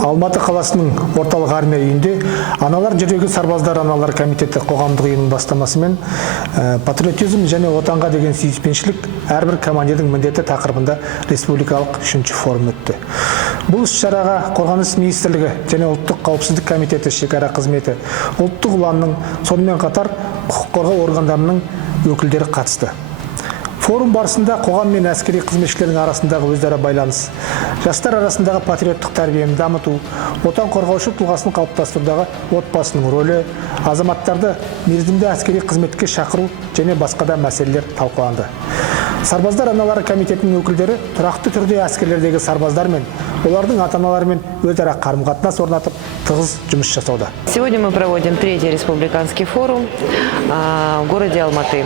Алматы қаласының орталық армия үйінде аналар жүрегі сарбаздар аналар комитеті қоғамдық ұйымының бастамасымен патриотизм және отанға деген сүйіспеншілік әрбір командирдің міндеті тақырыбында республикалық 3-ші форум өтті. Бұл іс-шараға Қорғаныс министрлігі және ұлттық қауіпсіздік комитеті, шекара қызметі, ұлттық ұланның, сонымен қатар құқық қорғау органдарының өкілдері қатысты. Форум барысында қоғам мен әскери қызметшілердің арасындағы өзара байланыс, жастар арасындағы патриоттық тәрбиені дамыту, отан қорғаушы тұлғасын қалыптастырудағы отбасының рөлі, азаматтарды мерзімді әскери қызметке шақыру және басқа да мәселелер талқыланды. Сарбаздар аналары комитетінің өкілдері тұрақты түрде әскерлердегі сарбаздар мен олардың ата-аналарымен өзара қарым-қатынас орнатып, тығыз жұмыс жасауда. Сегодня мы проводим 3-й республиканский форум в городе Алматы.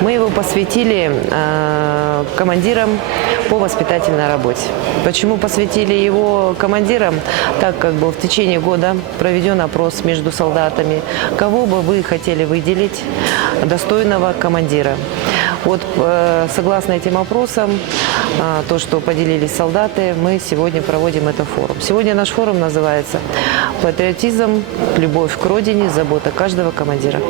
Мы его посвятили командирам по воспитательной работе. Почему посвятили его командирам? Так как был в течение года проведен опрос между солдатами, кого бы вы хотели выделить достойного командира. Вот согласно этим опросам, то, что поделились солдаты, мы сегодня проводим этот форум. Сегодня наш форум называется «Патриотизм, любовь к родине, забота каждого командира».